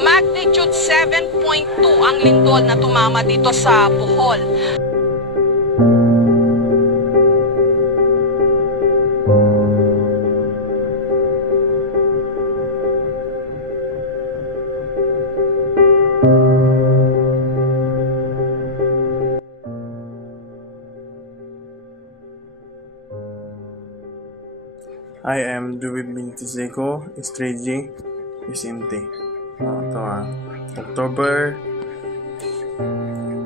Magnitude 7.2 ang lindol na tumama dito sa Bohol. I am Duwid Bintizeko, Estrella, SMT. Ito October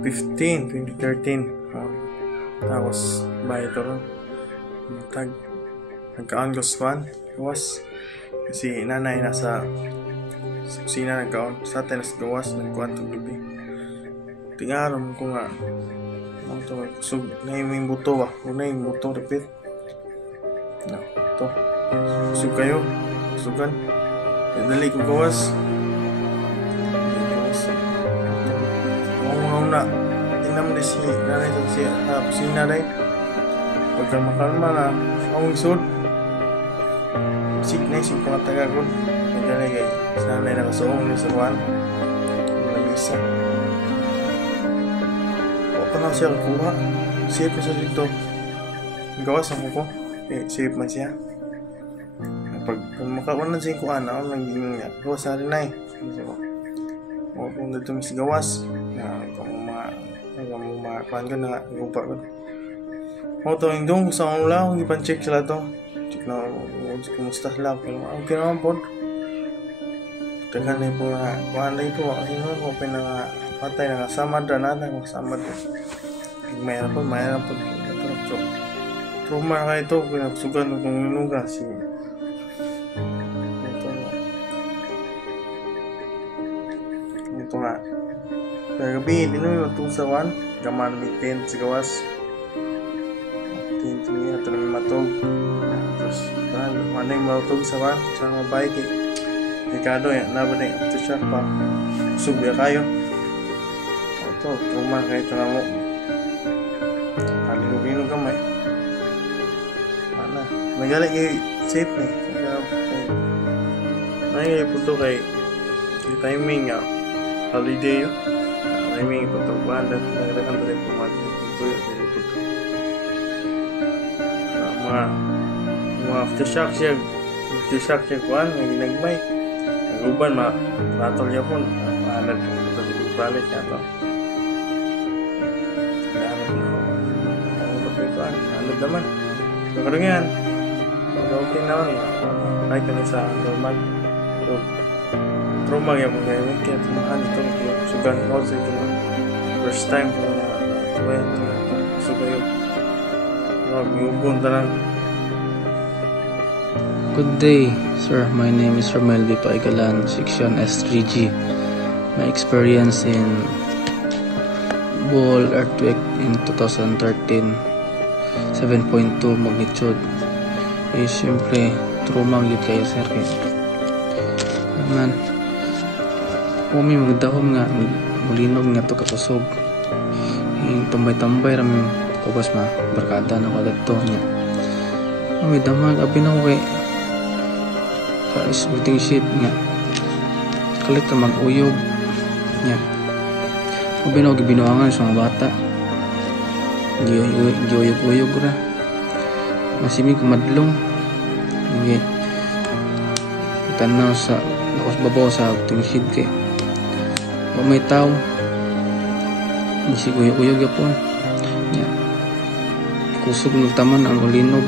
15, 2013. Tapos, bahay ito ron. Nagkaon goswan. Gawas. Kasi nanay nasa kusina nagkaon. Sa atin nasa gawas. Nagkuhan itong gabi. Tingaron ko nga. Kusog. Naiming buto ba? Unay yung buto. Repeat. Ito. Kusog kayo. Kusugan. Dali ko gawas. Una. Tinam na si nanay sa kusina rin. Pagka makalma na. Ang isod. Sik na isip ko nga taga ko. Nagdalay kay sanay nakasuong ni sa buwan. Nag-isa. Opa na siya kuha. Safe na siya dito. Gawas ako ko. Safe man siya. Pag makawanan siya kuha na, ako naging niya. Gawas na rin na eh. O kung dito mas gawas. Kung mga kuhan ka na, gupa ko. O to, hindi ko sa akong lang, hindi pan-check sila to. Check na, kumusta sila. Okay naman po. Taghan na po nga, kuhan na po. Kasi naman po, pinangatay na samad na natin. Samad po. Mayroon po. So, trauma na kayo ito. Pinagsugan kung minuga. Ito nga. Kagabi, hindi naman yung sa 1. Gaman may tent sa gawas. Tent niya. Ito naman matog. Tapos, ano yung matog sa 1. Sa mga bike eh. Dekado yan. Naba na yung aftershock pa. Subya kayo. Ito, trauma kayo ito na mo. Kaligubino gamay. Magaling kayo safe na eh. Ngayon po ito kay timing nga. Holiday yun. Timing po ito. Banda. Nagdagan ito rin po mga aftershock siya. Aftershock siya kuhan. Nagmay. Naguban. Matol niya po. Mahalad po. Ito si balik niya ito. Hanod naman. Pero yan. Okay naman. Kahit kami sa normal. So, trauma yung mga yun. Kaya tumahan ito. Sugan also ito na first time ko na tuwa ito. Suga yun. Mag-iubon lang. Good day, sir. My name is Romel B. Paigalan, Section S3G. My experience in Bohol earthquake in 2013, 7.2 magnitude. Siyempre, trauma gid kayo sir kay naman umi magdahom nga mulinog nga to kakusog yung tambay-tambay rami kubas ma barkada na ko dito niya umi damag abi na ko kay ka-sweating sheet nga kalit na mag-uyog niya abi na ko gibinuangan sa mga bata giyuyog-uyog ra masimig kumadlong okay tanaw sa lakas babaw sa tingshid kay may tao hindi si uyog yapon yeah. Kusog nagtaman ang ulinog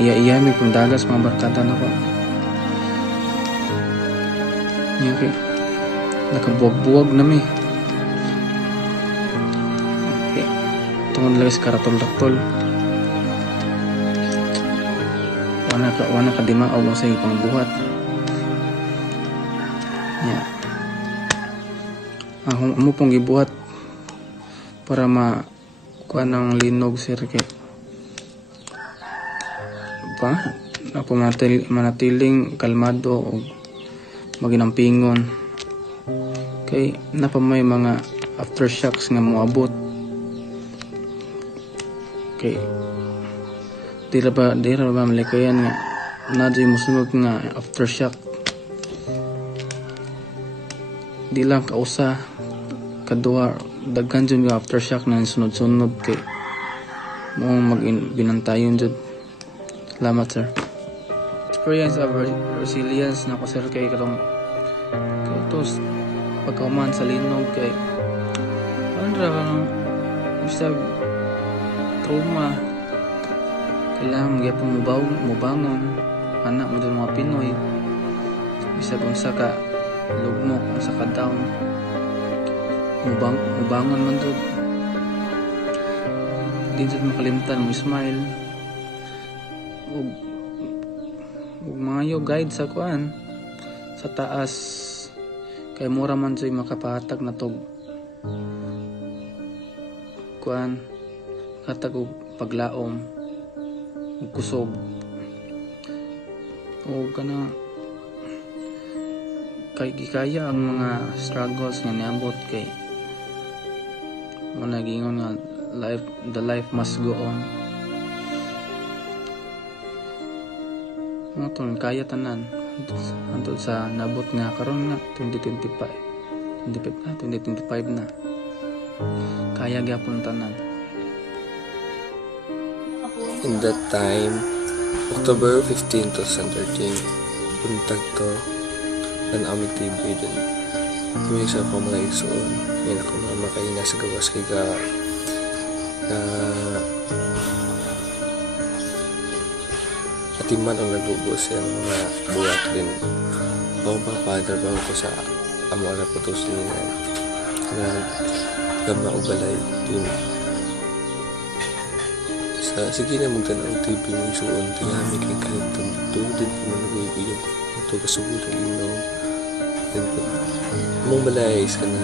iya-iyamig kung dagas mga barkada na ko yeah, okay. Nakabuwag-buwag na mi okay. Tungod lang sa karatol-ratol wana kadima o mo sa ipang buhat yeah. Amo pong gibuhat para makuha ng linog sir kay pa ako manatiling kalmado o maginampingon kay napamay mga aftershocks nga moabot kay dira ba malikayan nga na di musunod nga aftershock. Di lang kausa kaduha daghan jud nga aftershock na sunod-sunod kay mo binantayon jud. Salamat sir. Experience of resilience na ko sir kay karong tos pagkauman sa linog kay andra kanang bisag trauma kailangan gyapon mubangon anak mo dun mga Pinoy bisag unsa ka lugmok unsa ka down mubangon man dud di jud makalimtan mo smile ug mga guide sa kuan sa taas kay mura man jud makapahatag na tog kuan hatag og paglaom ug kusog o kana kay gikaya ang mga struggles nga niabot kay mo nagingon nga the life must go on. Mo tong kaya tanan hantod sa nabot nga karon nga 2025 na kaya gyapon tanan. In that time, October 15, 2013, buntag to dan amig TV din. Kami sa pamalaigsoon, yan ako mama kayo nasa gawas kay ka na atiman ang nagubos yung mga buwat din. Ako pa father ba ko sa amo na putos nila na gama ubalay din. Sige na magtanong TV mong suon tingami kay kalitan to din ko man nagbibiyo ito kasubo na linaw din ko mong balay sa na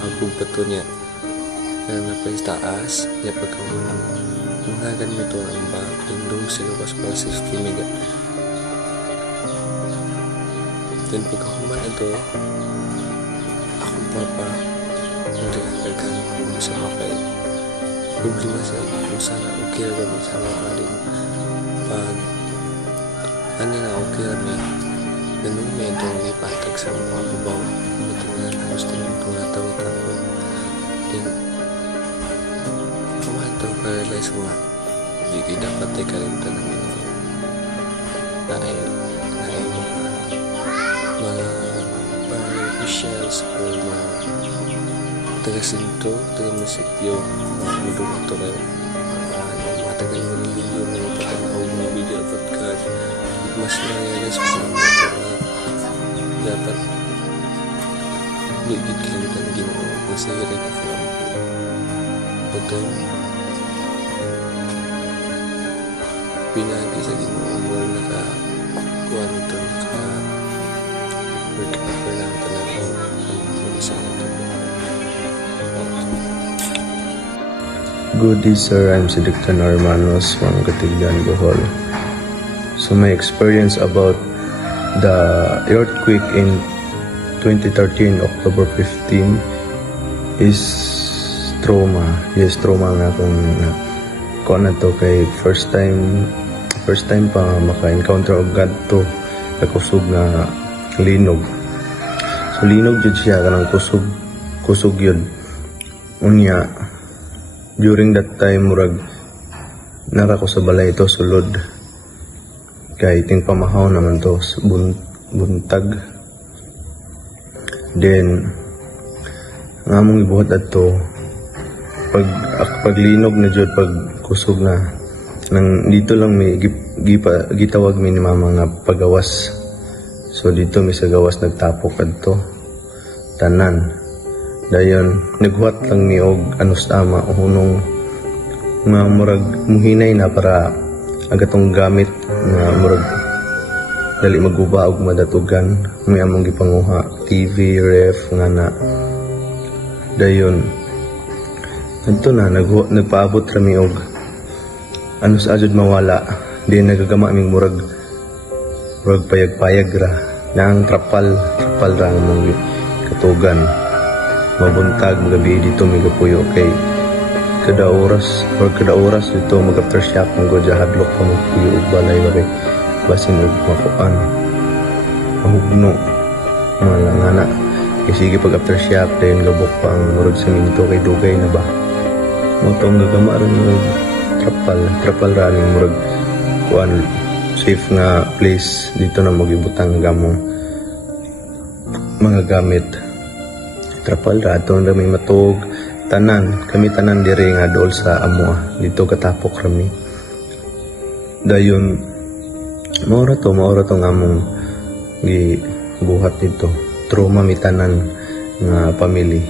habog pa to niya na napaistaas niya pagkamunang munghagan mo ito ang ba lindong sila pas para 60 mega din pagkakuman ito akong papa hindi agad kung isa makay problema sa kung sana okay na kami sa mga aling pag ano na okay na may ganun may itong ipatag sa mga babaw ito na gusto nyo itong natawit-tawa din kumahan ito ka-realize mo hindi dapat ay kalimtan ng na ay mga officials o mga taga-sinto, taga-musikyo, mga mudong ito kayo. Matagal mo rin video na mapatanaw mga video at podcast. Mas na-realize ko sa mga ito na dapat ligid kalimutan Ginoo kasi hirap ka lang po. Ito, pinagi sa Ginoo mo nakakuha nito, naka-recover lang talaga ang isang ito. Good day sir, I'm si Dr. Normanos from Katiglan, Bohol. So my experience about the earthquake in 2013, October 15 is trauma. Yes, trauma nga kung na to kay first time pa maka-encounter og gadto kakusog na linog. So linog jud siya kanang kusog yun. Unya during that time murag nara ko sa balay ito sulod kay ting pamahaw naman to buntag then nga mong ibuhat adto paglinog na jud pag kusog na nang dito lang may gitawag mi ni mama nga pagawas. So dito mi sa gawas nagtapok adto tanan. Dayon naghuwat lang ni og anus ama o hunong nga murag muhinay na para agatong gamit nga murag dali maguba og madatugan may among gipanguha TV, ref nga na. Dayon adto na nagpaabot kami og anus ajud mawala di nagagama aming murag payag-payag ra nang trapal ra ang mong katugan. Mabuntag magabi dito migapuyo kay kada oras dito mag aftershock ng godya hadlok pa magpuyo og balay kay basin og makuan mahugno malangana kay sige pag aftershock dayon gabok pa ang murag semento kay dugay na ba mo tong gagamaran mo trapal running murag kuan safe nga place dito na magibutang gamong mga gamit trapal ra aton ra may matug kami tanan diri nga dool sa amo dito katapok rami dayon maura to nga among gibuhat dito trauma mi tanan nga family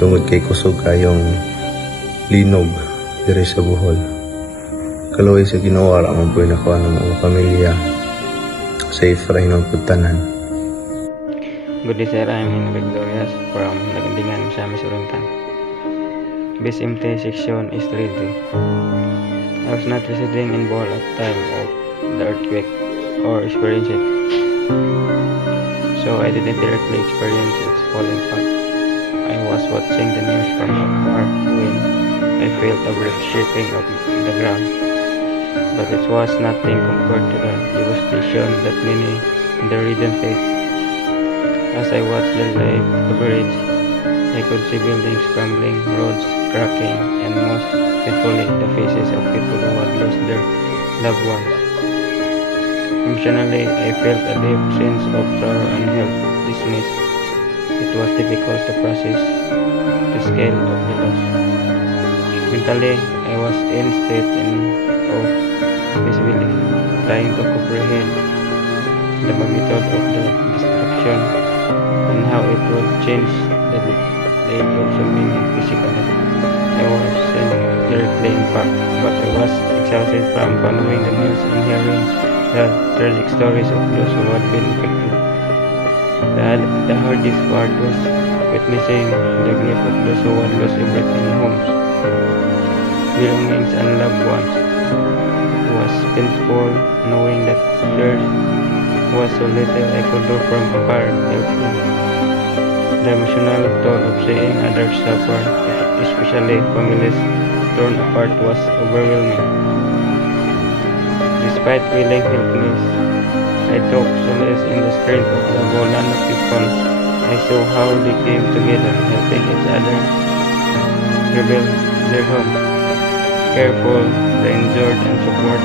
tungod kay kusog kayong linog diri sa Bohol kaluoy sa Ginoo ra man puy nakuha ng mga pamilya safe ra hinong putanan. Good day sir, I'm Henry Glorias from Lagandingan, Misamis Oriental. Base MT section is 3D. I was not residing in Bohol at the time of the earthquake or experience it, so I didn't directly experience its fall impact. I was watching the news from afar when I felt a brief shaking of the ground, but it was nothing compared to the devastation that many in the region faced. As I watched the bridge, I could see buildings crumbling, roads cracking, and most painfully, the faces of people who had lost their loved ones. Emotionally, I felt a deep sense of sorrow and helplessness. It was difficult to process the scale of the loss. Mentally, I was in a state of disbelief, trying to comprehend the magnitude of the destruction and how it would change the life of so many physically. I wasn't directly impacted, but I was exhausted from following the news and hearing the tragic stories of those who had been affected. The hardest part was witnessing the grief of those who had lost everything, homes, belongings, and loved ones. It was painful knowing that there was so little I could do from afar helping. The emotional toll of seeing others suffer, especially families torn apart, was overwhelming. Despite feeling helpless, I took solace in the strength of the Bolano people. I saw how they came together, helping each other rebuild their home, care for the injured, and support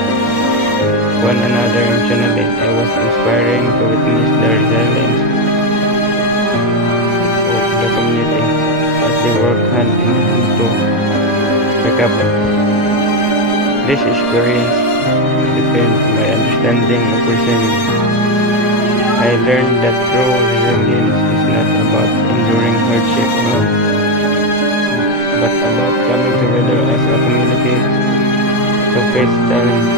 one another emotionally. I was inspiring to witness the resilience of the community as they work hand in hand to recover. This experience deepened my understanding of resilience. I learned that true resilience is not about enduring hardship alone, but about coming together as a community to face challenge.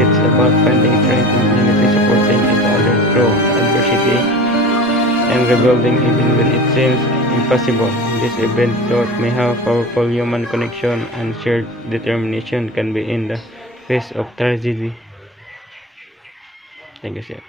It's about finding strength in unity, supporting each other through adversity, and rebuilding even when it seems impossible. This event taught me how powerful human connection and shared determination can be in the face of tragedy. Thank you, sir.